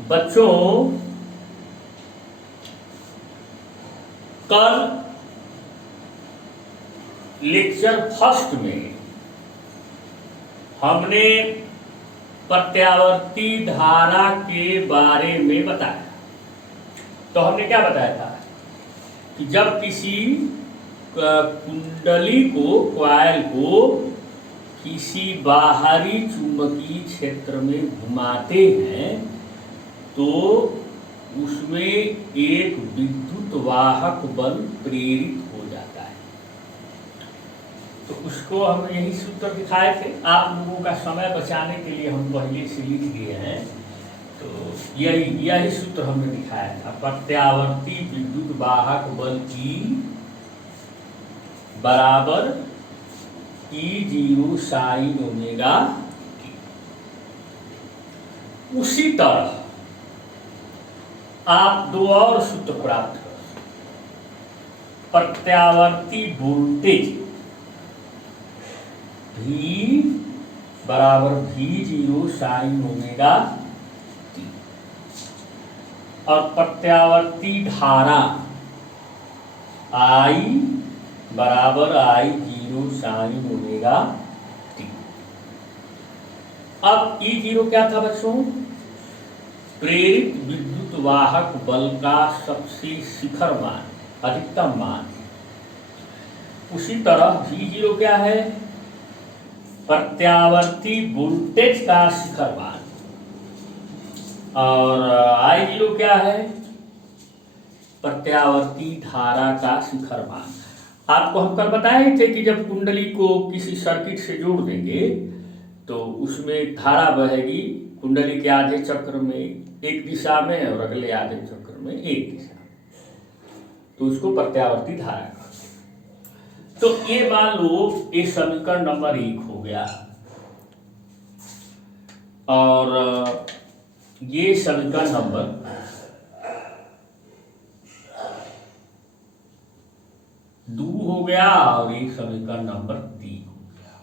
बच्चों, कल lecture first में हमने प्रत्यावर्ती धारा के बारे में बताया। तो हमने क्या बताया था कि जब किसी कुंडली को, कॉइल को किसी बाहरी चुंबकीय क्षेत्र में घुमाते हैं तो उसमें एक विद्युत वाहक बल प्रेरित हो जाता है। तो उसको हम यही सूत्र दिखाए थे। आप लोगों का समय बचाने के लिए हम पहले से लिख दिए हैं। तो यही सूत्र हमने दिखाया था। प्रत्यावर्ती विद्युत वाहक बल की बराबर E0 साइन ओमेगा टी। उसी तरह आप दो और सूत्र प्राप्त कर सकते। प्रत्यावर्ती वोल्टेज V बराबर V0 साइन ओमेगा टी और प्रत्यावर्ती धारा I बराबर I0 साइन ओमेगा टी। अब E0 क्या था बच्चों? प्रेरित विद्युत वाहक बल का सबसे शिखर मान, अधिकतम मान। उसी तरह V0 क्या है? प्रत्यावर्ती वोल्टेज का शिखर मान। और I0 क्या है? प्रत्यावर्ती धारा का शिखर मान। आपको हम कल बताए थे कि जब कुंडली को किसी सर्किट से जोड़ देंगे तो उसमें धारा बहेगी कुंडली के आधे चक्र में एक दिशा में और अगले आधे चक्र में एक दिशा में, तो उसको प्रत्यावर्ती धारा कहते हैं। तो ये मान लो ये समीकरण नंबर 1 हो गया और ये समीकरण नंबर 2 हो गया और एक समीकरण नंबर 3 हो गया।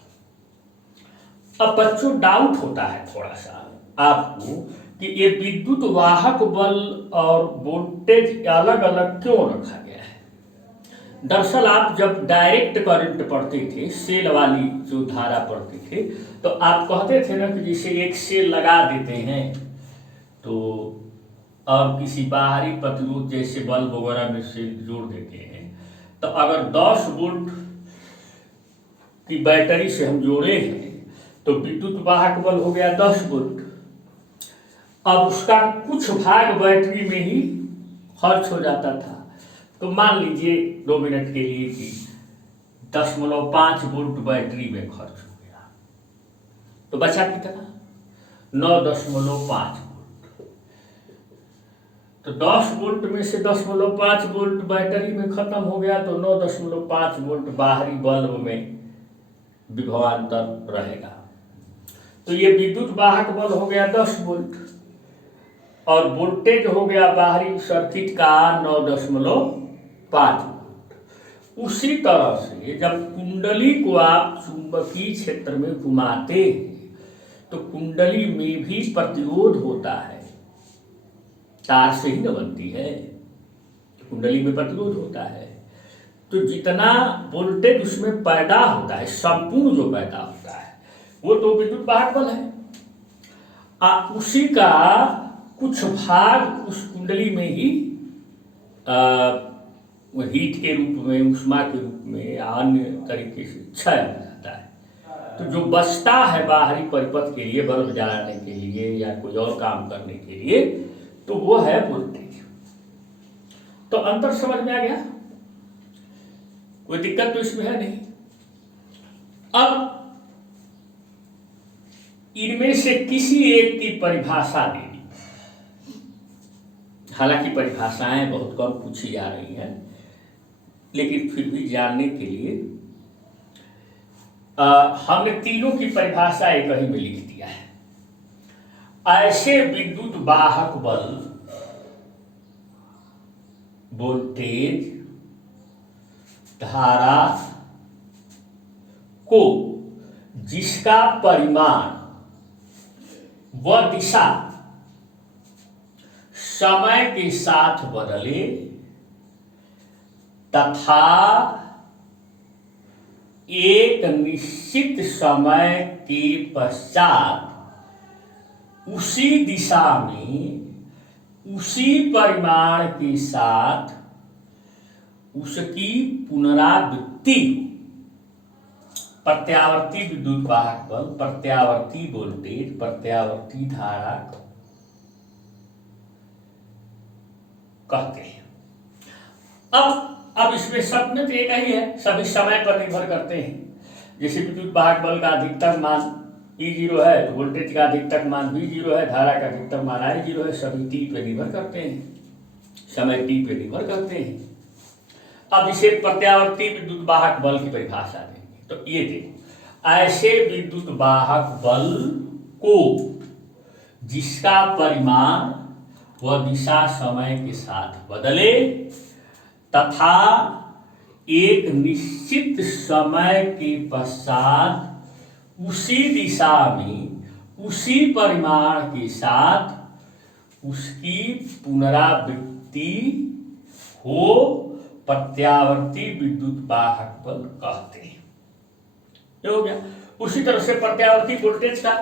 अब बच्चों डाउट होता है थोड़ा सा आपको कि ये विद्युत वाहक बल और वोल्टेज अलग अलग क्यों रखा गया है। दरअसल आप जब डायरेक्ट करंट पढ़ते थे, सेल वाली जो धारा पढ़ते थे, तो आप कहते थे ना कि जैसे एक सेल लगा देते हैं तो और किसी बाहरी प्रतिरोध जैसे बल्ब वगैरह में सेल जोड़ देते हैं, तो अगर 10 वोल्ट की बैटरी से हम जोड़े हैं तो विद्युत वाहक बल हो गया 10 वोल्ट। अब उसका कुछ भाग बैटरी में ही खर्च हो जाता था। तो मान लीजिए 2 मिनट के लिए कि 0.5 वोल्ट बैटरी में खर्च हो गया, तो बचा कितना? 9.5 वोल्ट। तो 10 वोल्ट में से 10.5 वोल्ट बैटरी में खत्म हो गया, तो 9.5 वोल्ट बाहरी बल्ब में विभवांतर रहेगा। तो ये विद्युत वाहक बल हो गया 10 वोल्ट और वोल्टेज हो गया बाहरी सर्किट का 9.5 वोल्ट। उसी तरह से जब कुंडली को आप चुंबकीय क्षेत्र में घुमाते हैं तो कुंडली में भी प्रतिरोध होता है। तार से ही न बनती है, कुंडली में प्रतिरोध होता है। तो जितना वोल्टेज उसमें पैदा होता है, संपूर्ण जो पैदा होता है, वो तो विद्युत वाहक बल है। उसी का कुछ भाग उस कुंडली में ही हीट के रूप में, ऊष्मा के रूप में या अन्य तरीके से क्षय हो जाता है। तो जो बचता है बाहरी परिपथ के लिए, बल्ब जलाने के लिए या कोई और काम करने के लिए, तो वो है वोल्टेज। तो अंतर समझ में आ गया? कोई दिक्कत तो इसमें है नहीं। अब इनमें से किसी एक की परिभाषा देनी, हालांकि परिभाषाएं बहुत कम पूछी जा रही हैं, लेकिन फिर भी जानने के लिए हमने तीनों की परिभाषा एक ही में लिख दिया है। ऐसे विद्युत वाहक बल, वोल्टेज, धारा को जिसका परिमाण व दिशा समय के साथ बदले तथा एक निश्चित समय के पश्चात उसी दिशा में उसी परिमाण के साथ उसकी पुनरावृत्ति। प्रत्यावर्ती विद्युत वाहक बल, प्रत्यावर्ती वोल्टेज, प्रत्यावर्ती धारा कहते हैं। अब इसमें सब में तो एक ही है, सभी समय पर निर्भर करते हैं। जैसे विद्युत वाहक बल का अधिकतम मान E0 है तो वोल्टेज का अधिकतम मान V0 है, धारा का अधिकतम मान I0 है, सभी t पे निर्भर करते हैं, समय t पे निर्भर करते हैं। अब इसे प्रत्यावर्ती विद्युत वाहक बल की परिभाषा देंगे तो ये देखो, ऐसे विद्युत वाहक बल को जिसका परिमाण व दिशा समय के साथ बदले तथा एक निश्चित समय के पश्चात उसी दिशा में उसी परिमाण के साथ उसकी पुनरावृत्ति हो, प्रत्यावर्ती विद्युत वाहक बल कहते हैं। ये हो गया। उसी तरह से प्रत्यावर्ती वोल्टेज का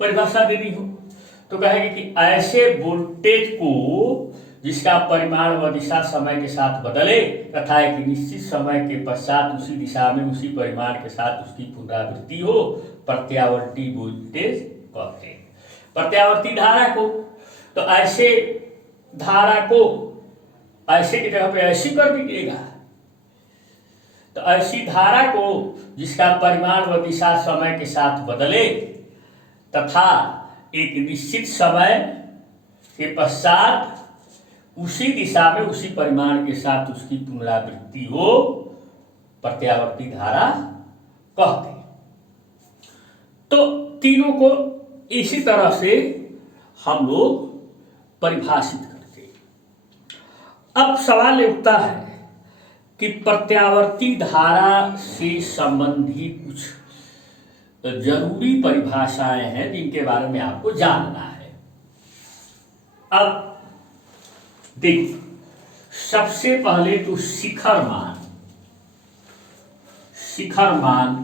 परिभाषा देनी हो तो कहेंगे कि ऐसे वोल्टेज को जिसका परिमाण व दिशा समय के साथ बदले तथा एक निश्चित समय के पश्चात उसी दिशा में उसी परिमाण के साथ उसकी पुनरावृत्ति हो, प्रत्यावर्ती वोल्टेज कहते हैं। प्रत्यावर्ती धारा को तो ऐसे धारा को ऐसे की जगह पे ऐसी कर दीजिएगा, तो ऐसी धारा को जिसका परिमाण व दिशा समय के साथ बदले तथा एक निश्चित समय के पश्चात उसी दिशा में उसी परिमाण के साथ उसकी पुनरावृत्ति हो, प्रत्यावर्ती धारा कहते हैं। तो तीनों को इसी तरह से हम लोग परिभाषित करते हैं। अब सवाल उठता है कि प्रत्यावर्ती धारा से संबंधित कुछ जरूरी परिभाषाएं हैं जिनके बारे में आपको जानना है। अब देखिए, सबसे पहले तो शिखर मान शिखर मान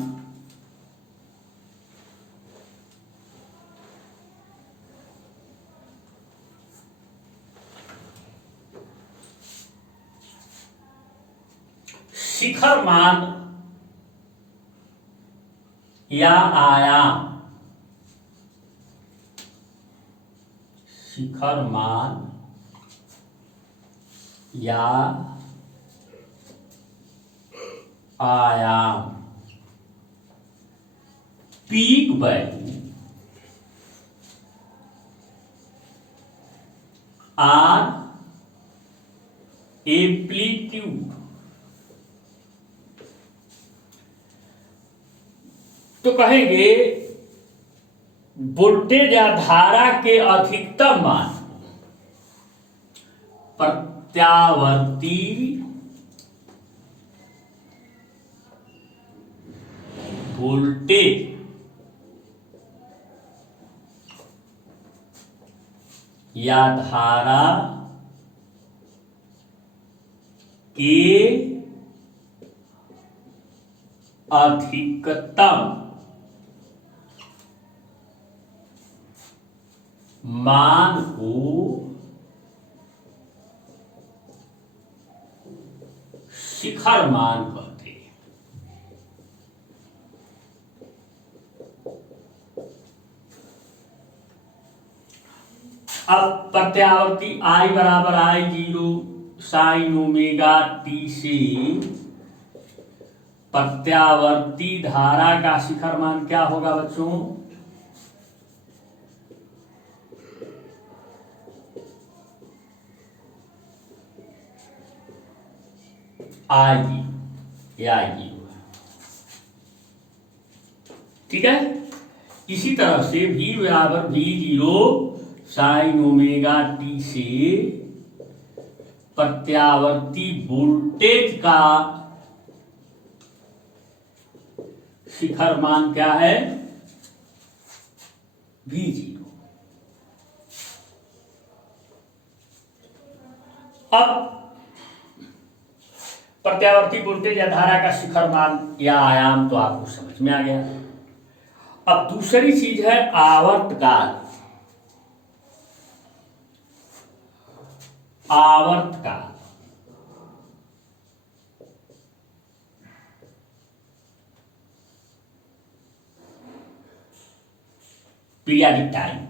या आयाम, शिखर मान या आयाम, पीक वैल्यू आर एम्पलीट्यूड। तो कहेंगे वोल्टेज या धारा के अधिकतम मान प्रत्यावर्ती वोल्टेज या धारा के अधिकतम मान को शिखर मान कहते हैं। अब प्रत्यावर्ती I बराबर I0 साइन ओमेगा टी से प्रत्यावर्ती धारा का शिखर मान क्या होगा बच्चों? आएगी। ठीक है। इसी तरह से V बराबर V0 साइन ओमेगा टी से प्रत्यावर्ती वोल्टेज का शिखर मान क्या है? V0। अब प्रत्यावर्ती वोल्टेज या धारा का शिखर मान या आयाम तो आपको समझ में आ गया। अब दूसरी चीज है आवर्तकाल। आवर्तकाल पीरियडिक टाइम।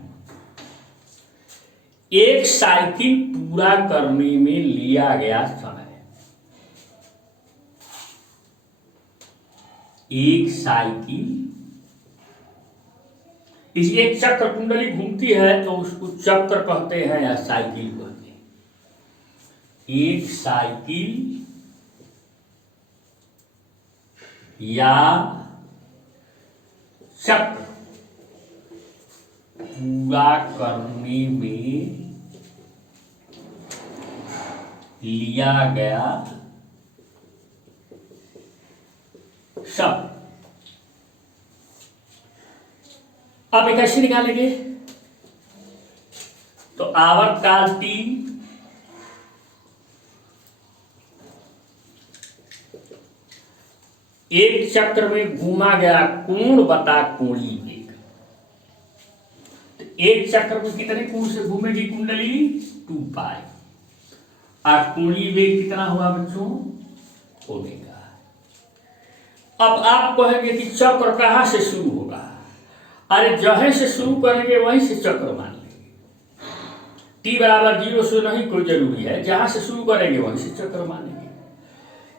एक साइकिल पूरा करने में लिया गया समय। एक साइकिल, इस एक चक्र कुंडली घूमती है तो उसको चक्र कहते हैं या साइकिल कहते हैं। एक साइकिल या चक्र पूरा करने में लिया गया समय। अब कैसे निकालेंगे? तो आवर्तकाल T एक चक्र में घूमा गया कोण बता कोणीय वेग। तो एक चक्र में कितने कोण से घूमेगी कुंडली? 2 पाई। और कोणीय वेग कितना हुआ बच्चों? ओमेगा। अब आप कहेंगे कि चक्र कहां से शुरू होगा? अरे जहां से शुरू करेंगे वहीं से चक्र मान लेंगे। T बराबर 0 से नहीं कोई जरूरी है, जहां से शुरू करेंगे वहीं से चक्र मानेंगे।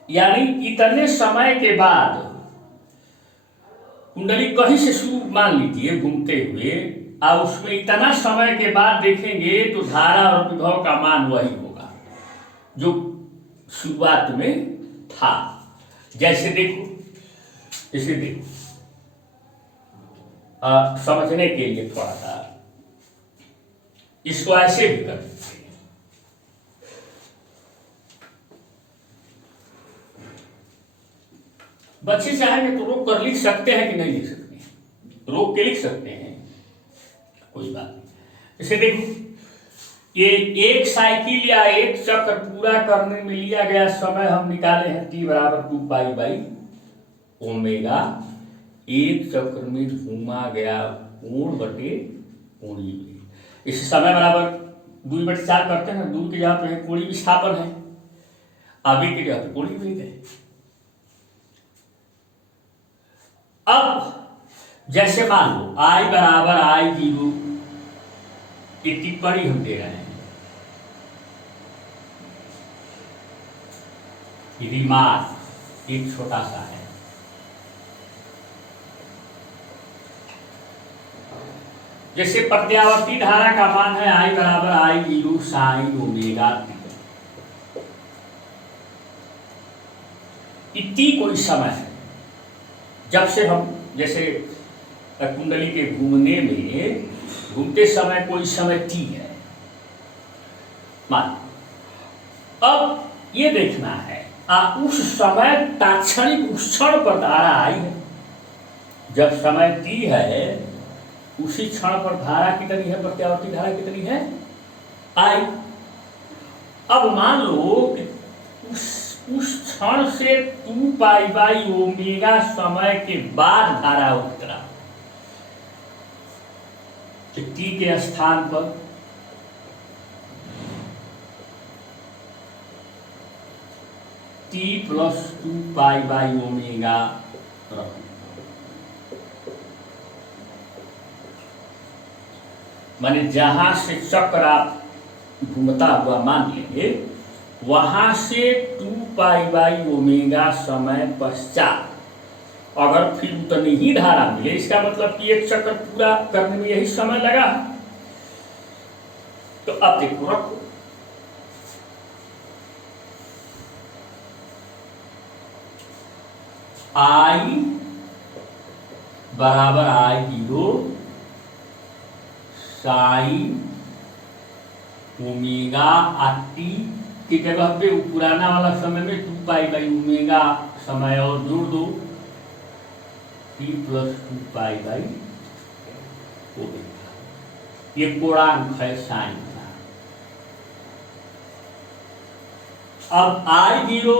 यानी इतने समय के बाद कुंडली कहीं से शुरू मान लीजिए घूमते हुए, और उसमें इतना समय के बाद देखेंगे तो धारा और विभव का मान वही होगा जो शुरुआत में था। जैसे देखो, इसे देखो, समझने के लिए थोड़ा सा इसको ऐसे भी कर सकते हैं। बच्चे चाहेंगे तो रोक कर लिख सकते हैं कि नहीं लिख सकते हैं? रोक के लिख सकते हैं, कोई बात नहीं। इसे देखो, ये एक साइकिल या एक चक्र पूरा करने में लिया गया समय हम निकाले हैं T बराबर 2 पाई बाई ओमेगा। एक चक्र में घूमा गया कोण बटे कोणीय वेग। इस समय बराबर 2/4 करते हैं। 2 की जगह पे कोणीय विस्थापन है, आगे की जगह पे कोणीय वेग है। अब जैसे मान लो I बराबर I0 की टिप्पणी हम दे रहे हैं, रिमार्क एक छोटा सा है। जैसे प्रत्यावर्ती धारा का मान है I बराबर I0 साइन ओमेगा t कोई समय है जब से हम, जैसे कुंडली के घूमने में घूमते समय कोई समय T है मान। अब ये देखना है उस समय तात्क्षणिक उस क्षण पर धारा आई है। जब समय T है उसी क्षण पर धारा कितनी है? प्रत्यावर्ती धारा कितनी है? I। अब मान लो कि उस क्षण से 2 पाई बाई ओमेगा समय के बाद धारा उत्तरा, तो T के स्थान पर T plus 2 pi by omega रखो। माने जहां से चक्र आप घूमता हुआ मान लेंगे, वहां से 2 पाई बाई ओमेगा समय पश्चात अगर फिर उतनी ही धारा मिले, इसका मतलब कि एक चक्र पूरा करने में यही समय लगा। तो अब देखो, रखो I बराबर I0 साइन ओमेगा T की जगह पे पुराना वाला समय में 2 पाई बाई ओमेगा समय और जोड़ दो, T plus 2 pi by omega. ये कोणांक है साइन का। अब I0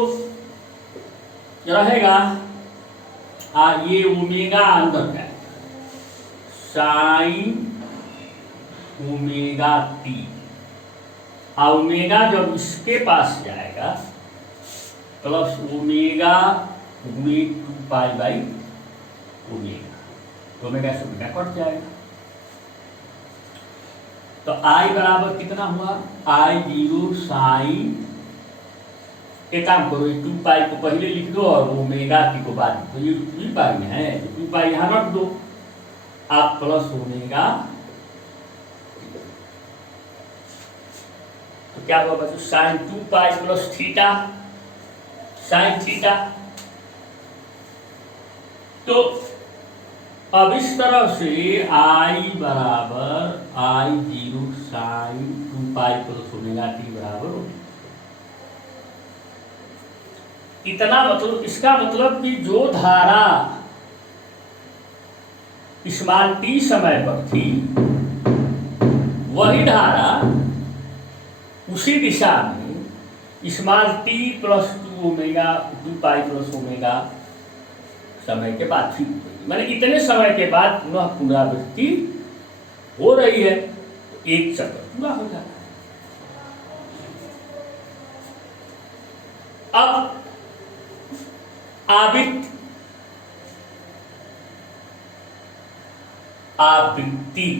रहेगा, ये ओमेगा अंदर जाएगा, साइन ओमेगा टी, और ओमेगा जब इसके पास जाएगा प्लस ओमेगा गुणे 2 ओमेगा, तो ओमेगा से ओमेगा कट जाएगा। तो I बराबर कितना हुआ, I0 साइन, एक काम करो, 2 पाई को पहले लिख दो और ओमेगा टी को बाद, तो ये 2 पाई में है, 2 पाई यहाँ रख दो आप, प्लस ओमेगा। तो क्या हुआ बच्चों, sine 2 pi plus theta, sine theta. तो अब इस तरह से I बराबर I0 sine 2 pi plus omega t बराबर हो, इतना मतलब, इसका मतलब कि जो धारा स्मॉल टी समय पर थी वही धारा उसी दिशा में small T plus 2 omega 2 pi plus omega समय के बाद ठीक होगी, माने इतने समय के बाद पुनः पुनरावृत्ति हो रही है, एक चक्र पूरा हो जाता है। अब आवृत्ति,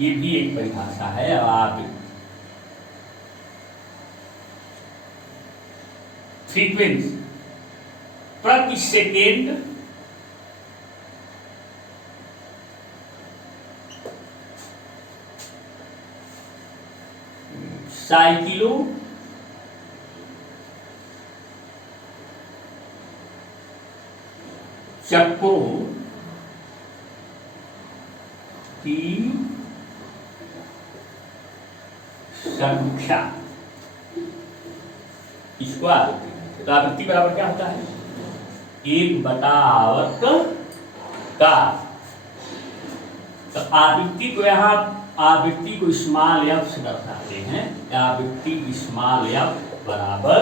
ये भी एक परिभाषा है। आवृत्ति, फ्रीक्वेंसी, प्रति सेकेंड साइकिलों चक्रों की संख्या, इसको आवृत्ति। तो आवृत्ति बराबर क्या होता है, 1/आवर्त का। तो आवृत्ति को यहाँ, आवृत्ति को स्मॉल एफ से दर्शाते हैं, आवृत्ति स्मॉल एफ बराबर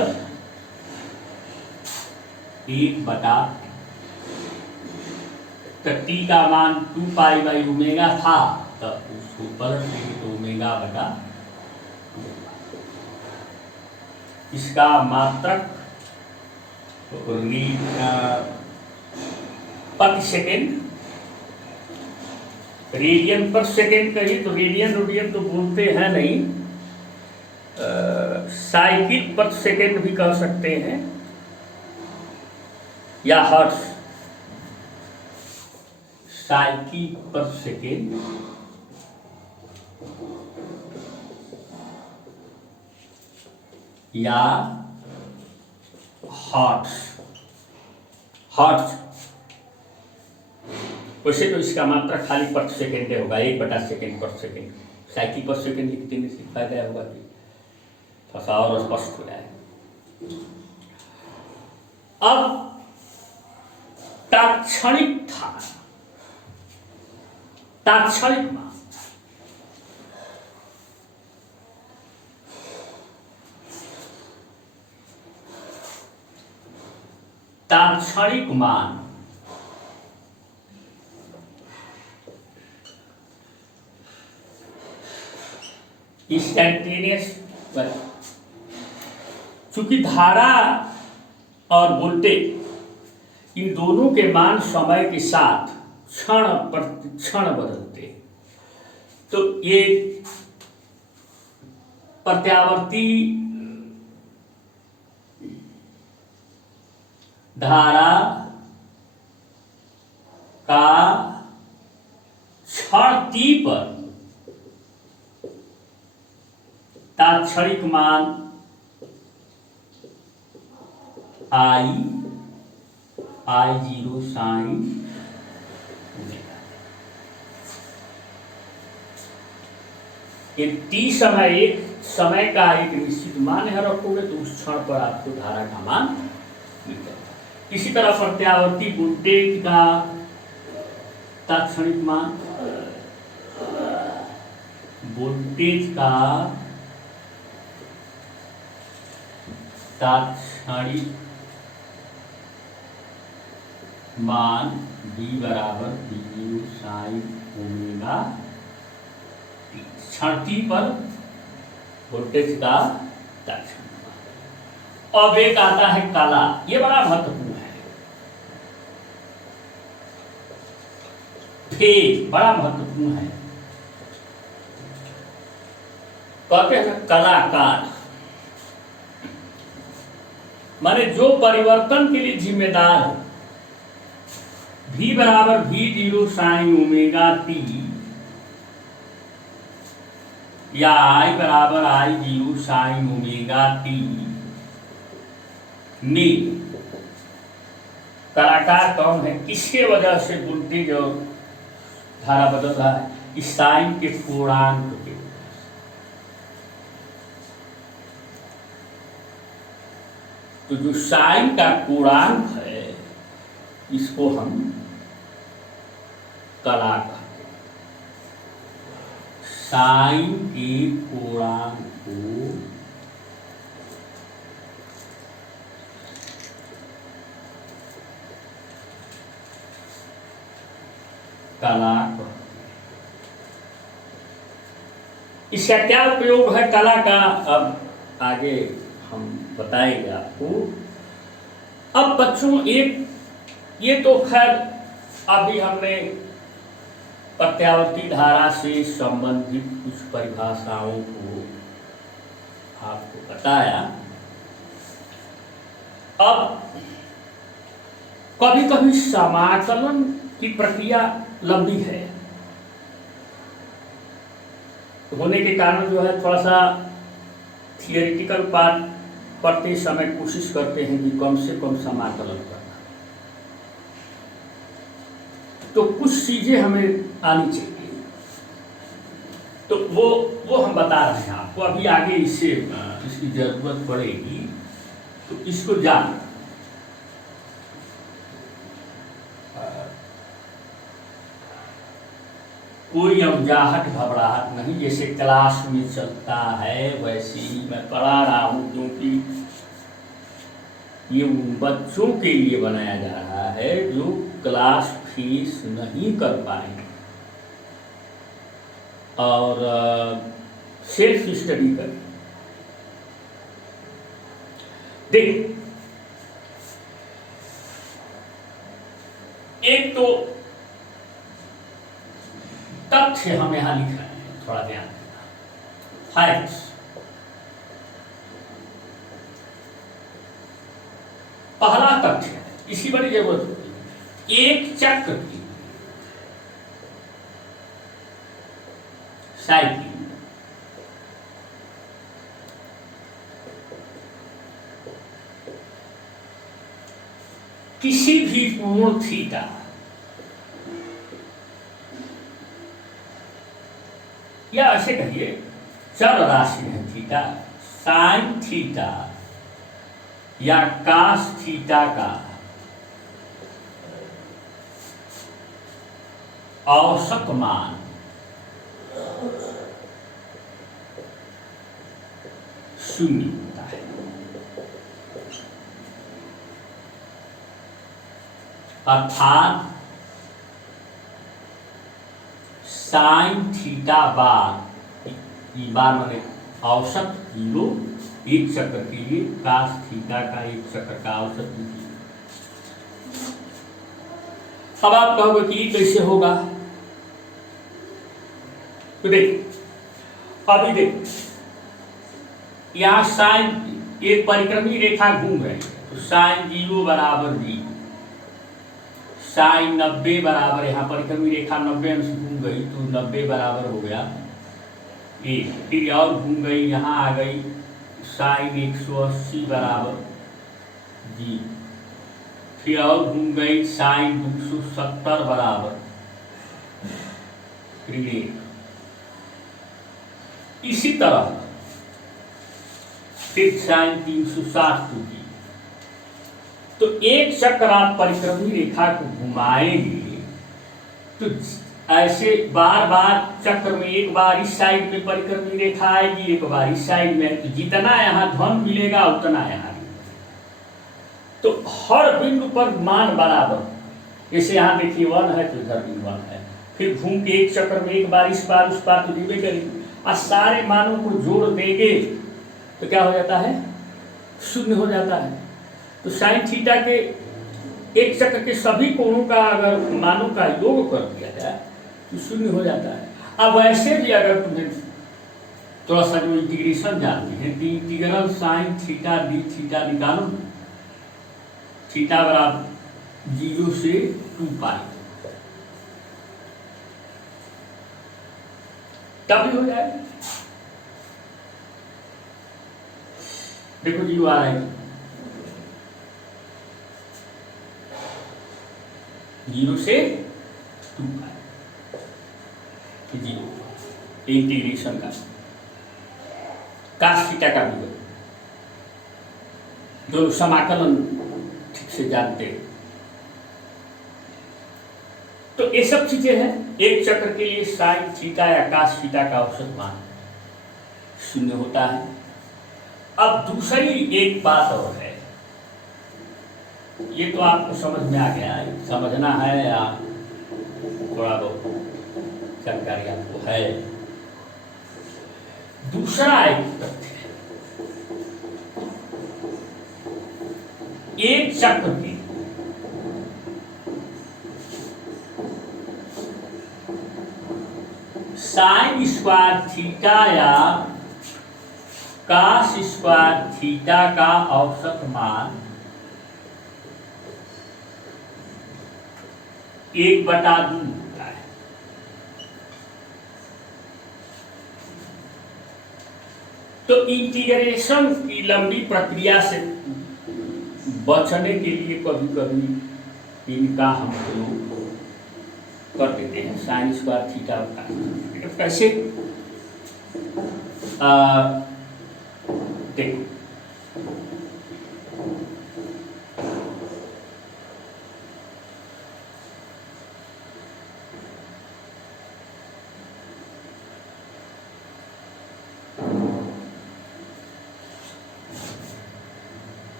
1/, तो टी का मान 2 पाई बाई ओमेगा था, तो उसको पलट देंगे तो ओमेगा बटा 2। इसका मात्रक प्रति सेकेंड, रेडियन पर सेकेंड कही तो रेडियन तो बोलते हैं नहीं, साइकिल पर सेकेंड भी कह सकते हैं, या हर्ट्ज, साइकिल पर सेकेंड या हर्ट्ज। वैसे तो इसका मात्रा खाली पर सेकेंड होगा, 1/सेकेंड पर सेकेंड। साइकिल पर सेकेंड लिखते हैं, इससे फायदा होगा कि थोड़ा और स्पष्ट हो जाए। अब तात्क्षणिक था, तात्क्षणिक मान, तात्क्षणिक मान इंस्टेंटेनियस, चूंकि धारा और वोल्टेज इन दोनों के मान समय के साथ क्षण प्रति क्षण बदलते, तो ये प्रत्यावर्ती धारा का क्षण t पर तात्क्षणिक मान I0 साइन ओमेगा, एक t समय, एक समय का एक निश्चित मान है रखोगे तो उस क्षण पर आपको धारा का मान मिल जाएगा। इसी तरह प्रत्यावर्ती वोल्टेज का तात्क्षणिक मान वोल्टेज का तात्क्षणिक मान V बराबर V साइन ओमेगा t। क्षण t पर वोल्टेज का तात्क्षणिक मान। अब एक आता है काला, ये बड़ा महत्वपूर्ण है। फेज बड़ा महत्वपूर्ण है। कहते हैं कलाकार, माने जो परिवर्तन के लिए जिम्मेदार हो। V बराबर V0 साइन ओमेगा t या I बराबर I0 साइन ओमेगा t में कलाकार कौन है, किसके वजह से वोल्टेज और धारा बदल रहा है? इस साइन के पूर्णांक के। तो जो साइन का पूर्णांक है इसको हम कला कहते हैं। साइन के पूर्णांक को कला कहते हैं। इसका क्या उपयोग है कला का, अब आगे हम बताएंगे आपको। अब बच्चों एक ये तो खैर अभी हमने प्रत्यावर्ती धारा से संबंधित कुछ परिभाषाओं को आपको बताया। अब कभी कभी समाकलन की प्रक्रिया लंबी है होने के कारण जो है थोड़ा सा थियोरिटिकल पार्ट पढ़ते समय कोशिश करते हैं कि कम से कम समाकलन करना। तो कुछ चीजें हमें आनी चाहिए, तो वो हम बता रहे हैं आपको। अभी आगे इससे इसकी जरूरत पड़ेगी, तो इसको जान। कोई अवजाहट घबराहट नहीं, जैसे क्लास में चलता है वैसे ही मैं पढ़ा रहा हूँ, क्योंकि ये उन बच्चों के लिए बनाया जा रहा है जो क्लास फीस नहीं कर पाए और सेल्फ स्टडी करें। देख, एक तो तथ्य हम यहां लिख रहे हैं, थोड़ा ध्यान देना। फैक्ट्स, पहला तथ्य है, इसकी बड़ी जरूरत होती है। एक चक्र की साइकिल किसी भी कोण थीटा या ऐसे कहिए चर राशि है थीटा, साइन थीटा या कास थीटा का औसत मान शून्य होता है। अर्थात साइन थीटा बार, बार माने औसत जीरो, एक चक्र के लिए कास थीटा का एक चक्र का औसत जीरो। अब आप कहोगे कि कैसे होगा, तो देख, अभी देख, यहां साइन एक परिक्रमी रेखा घूम रही है, तो साइन 0 बराबर 0, साइन 90 बराबर, यहाँ परिक्रमी रेखा 90 अंश घूम गई तो 90 बराबर हो गया 1। फिर और घूम गई, यहाँ आ गई साइन 180 बराबर 0। फिर और घूम गई साइन 270 बराबर 1। इसी तरह फिर साइन 360 होगी। तो एक चक्र आप परिक्रमी रेखा को घुमाएंगे तो ऐसे बार बार चक्र में एक बार इस साइड में परिक्रमी रेखा आएगी, एक बार इस साइड में, तो जितना यहाँ धन मिलेगा उतना यहाँ मिलेगा। तो हर बिंदु पर मान बराबर, जैसे यहाँ देखिए 1 है तो इधर भी 1 है, फिर घूम के एक चक्र में एक बार इस पार उस पार तो दिवे करेंगे, और सारे मानों को जोड़ देंगे तो क्या हो जाता है, शून्य हो जाता है। तो साइन थीटा के एक चक्र के सभी कोणों का अगर मानों का योग कर दिया जाए तो शून्य हो जाता है। अब वैसे भी अगर तुम्हें थोड़ा सा जो इंटीग्रेशन जानती है, integral sine theta D theta निकालो, थीटा बराबर 0 से 2 पाई, तब भी हो जाएगा। देखो 0 आ रहा है, 0 से 2 पाई, 0 इंटीग्रेशन का कास थीटा का भी दोनों समाकलन ठीक से जानते हैं। तो ये सब चीजें हैं। एक चक्र के लिए साइन थीटा या कास थीटा का औसत मान 0 होता है। अब दूसरी एक बात और है, ये तो आपको समझ में आ गया, समझना है या थोड़ा बहुत जानकारी आपको है। दूसरा एक तथ्य है, एक चक्र की साइन स्क्वायर थीटा या कास स्क्वायर थीटा का औसत मान 1/2 होता है। तो इंटीग्रेशन की लंबी प्रक्रिया से बचने के लिए कभी कभी इनका हम प्रयोग कर देते हैं, साइन स्क्वायर थीटा का। कैसे देखो,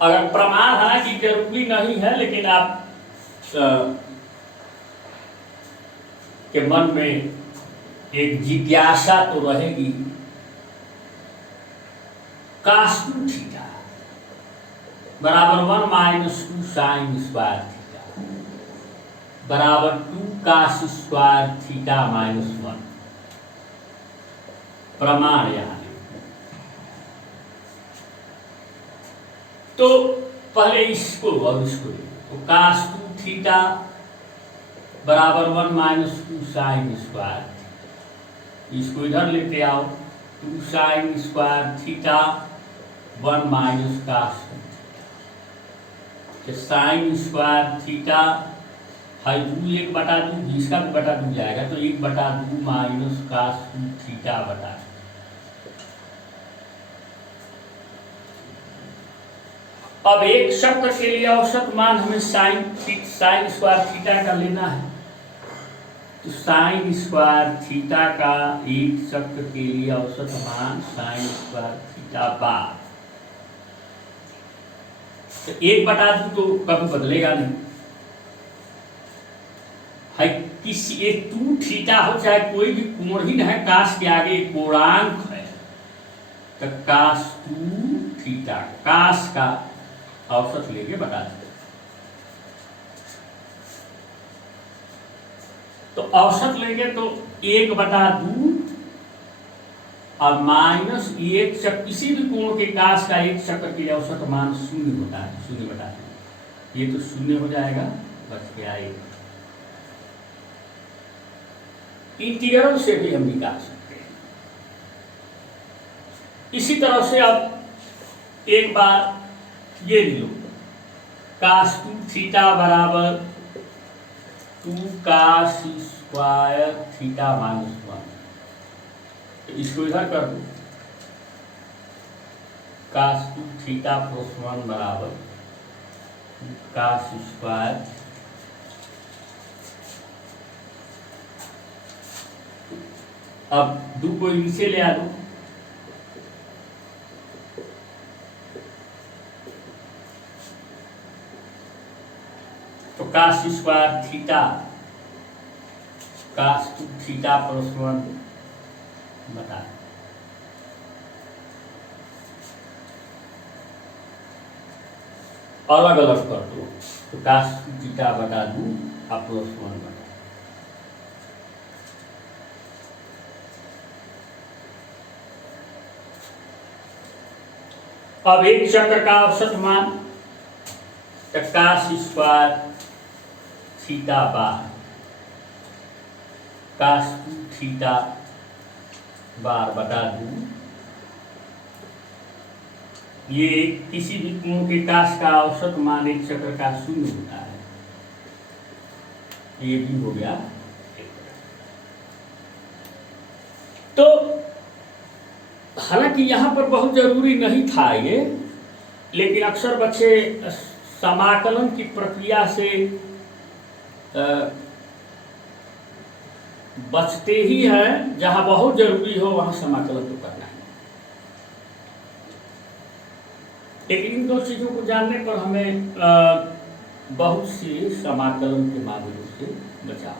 अगर प्रमाण है कि जरूरी नहीं है, लेकिन आप के मन में एक जिज्ञासा तो रहेगी, कास 2 थीटा बराबर 1 - 2 साइन स्क्वायर थीटा बराबर 2 कास स्क्वायर थीटा -1 प्रमाण यहाँ। तो पहले इसको और इसको, तो कास 2 थीटा बराबर 1 - 2 साइन स्क्वायर, इसको इधर लेते आओ, 2 साइन स्क्वायर थीटा 1 - कास 2 साइन स्क्वायर थीटा है 2 1/2, इसका भी 2 जाएगा, तो 1/2 माइनस कास 2 थीटा बटा। अब एक चक्र के लिए औसत मान हमें साइन स्क्वायर थीटा का लेना है, तो साइन स्क्वायर थीटा का एक चक्र के लिए औसत मान साइन स्क्वायर थीटा बार, तो 1/2 तो कभी बदलेगा नहीं है, किसी एक 2 थीटा हो चाहे कोई भी कोण ही है, कास के आगे कोणांक है, तो कास 2 थीटा कास का औसत लेके बता देते। तो औसत लेंगे तो 1/2 और माइनस एक चक्र, किसी भी कोण के कास का एक चक्र के औसत मान 0 होता है, 0/2, ये तो 0 हो जाएगा, बच गया 1। इंटीग्रल से भी हम निकाल सकते हैं। इसी तरह से अब एक बार ये लो, कास 2 थीटा बराबर 2 कास स्क्वायर थीटा -1, तो इसको इधर कर दो, कास 2 थीटा + 1 बराबर 2 कास स्क्वायर अब 2 को नीचे ले आ दो, तो काश स्क्वायर थीटा काश थीटा प्लस 1 बता अलग अलग कर दो, तो काश थीटा बता दूं आप प्लस 1 बता। अब एक चक्र का औसत मान काश स्क्वायर थीटा बार काश थीटा बार बता दूं, ये किसी भी कोण के काश का औसत मान एक चक्र का 0 होता है, ये भी हो गया। तो हालांकि यहाँ पर बहुत जरूरी नहीं था ये, लेकिन अक्सर बच्चे समाकलन की प्रक्रिया से बचते ही हैं, जहां बहुत जरूरी हो वहां समाकलन तो करना है। लेकिन इन 2 चीजों को जानने पर हमें बहुत सी समाकलन के मामलों से बचाव